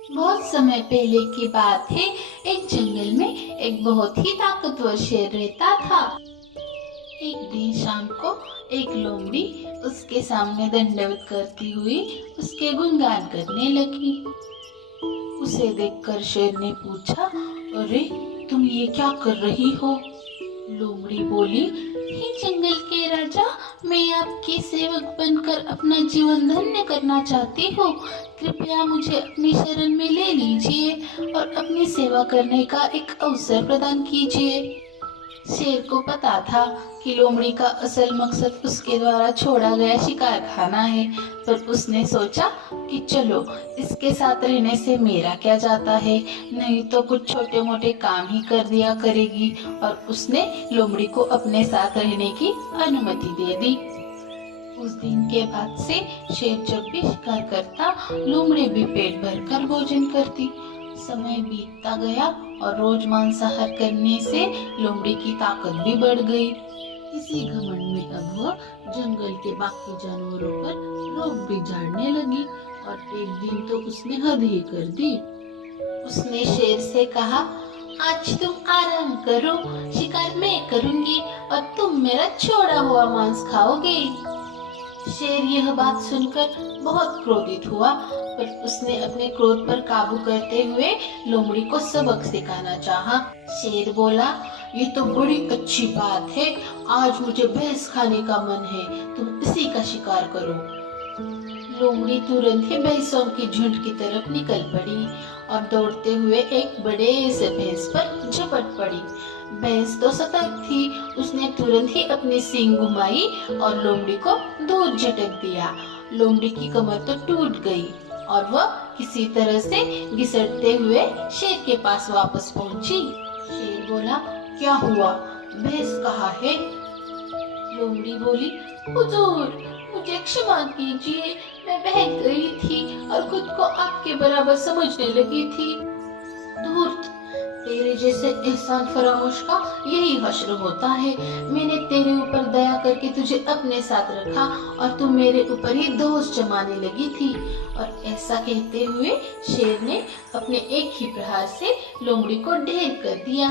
बहुत समय पहले की बात है। एक जंगल में एक बहुत ही ताकतवर शेर रहता था। एक दिन शाम को एक लोमड़ी उसके सामने दंडवत करती हुई उसके गुणगान करने लगी। उसे देखकर शेर ने पूछा, अरे तुम ये क्या कर रही हो? लोमड़ी बोली, हे जंगल के राजा, मैं आपकी सेवक बनकर अपना जीवन धन्य करना चाहती हूँ। कृपया मुझे अपनी शरण में ले लीजिए और अपनी सेवा करने का एक अवसर प्रदान कीजिए। शेर को पता था कि लोमड़ी का असल मकसद उसके द्वारा छोड़ा गया शिकार खाना है, पर उसने सोचा कि चलो इसके साथ रहने से मेरा क्या जाता है, नहीं तो कुछ छोटे मोटे काम ही कर दिया करेगी। और उसने लोमड़ी को अपने साथ रहने की अनुमति दे दी। उस दिन के बाद से शेर जब भी शिकार करता, लोमड़ी भी पेट भरकर भोजन करती। समय बीतता गया और रोज मांसाहार करने से लोमड़ी की ताकत भी बढ़ गई। इसी घमंड में अब वह जंगल के बाकी जानवरों पर रोब भी झाड़ने लगी और एक दिन तो उसने हद ही कर दी। उसने शेर से कहा, आज तुम आराम करो, शिकार मैं करूंगी और तुम मेरा छोड़ा हुआ मांस खाओगे। शेर यह बात सुनकर बहुत क्रोधित हुआ, पर उसने अपने क्रोध पर काबू करते हुए लोमड़ी को सबक सिखाना चाहा। शेर बोला, ये तो बड़ी अच्छी बात है, आज मुझे भैंस खाने का मन है, तुम इसी का शिकार करो। लोमड़ी तुरंत ही भैंसों के झुंड की तरफ निकल पड़ी और दौड़ते हुए एक बड़े से भैंस पर झपट पड़ी। भैंस तो सतर्क थी, उसने तुरंत ही अपनी सींग घुमाई और लोमड़ी को दूर झटक दिया। लोमड़ी की कमर तो टूट गई और वह किसी तरह से घिसटते हुए शेर के पास वापस पहुंची। शेर बोला, क्या हुआ, भैंस कहाँ है? लोमड़ी बोली, हुजूर मुझे क्षमा कीजिए, मैं बहक गई थी और खुद को आपके बराबर समझने लगी थी। धूर्त, तेरे जैसे एहसान फरामोश का यही हश्र होता है। मैंने तेरे ऊपर दया करके तुझे अपने साथ रखा और तू मेरे ऊपर ही दोष जमाने लगी थी। और ऐसा कहते हुए शेर ने अपने एक ही प्रहार से लोमड़ी को ढेर कर दिया।